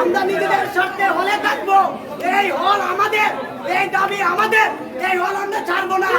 আমরা নিজেদের স্বার্থে হলে থাকব। এই হল আমাদের, এই দাবি আমাদের, এই হল আমরা ছাড়বো না।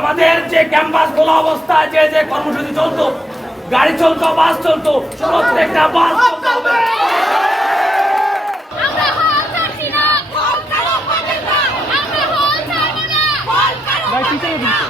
আমাদের যে ক্যাম্পাস খোলা অবস্থা যে যে কর্মসূচি চলতো গাড়ি চলতো বাস চলতো প্রত্যেকটা বাস চলতো হবে আমরা হল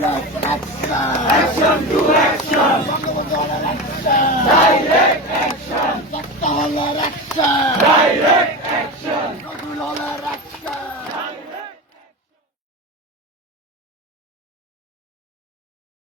direct action. Action to action. Direct action. Direct action. Direct action.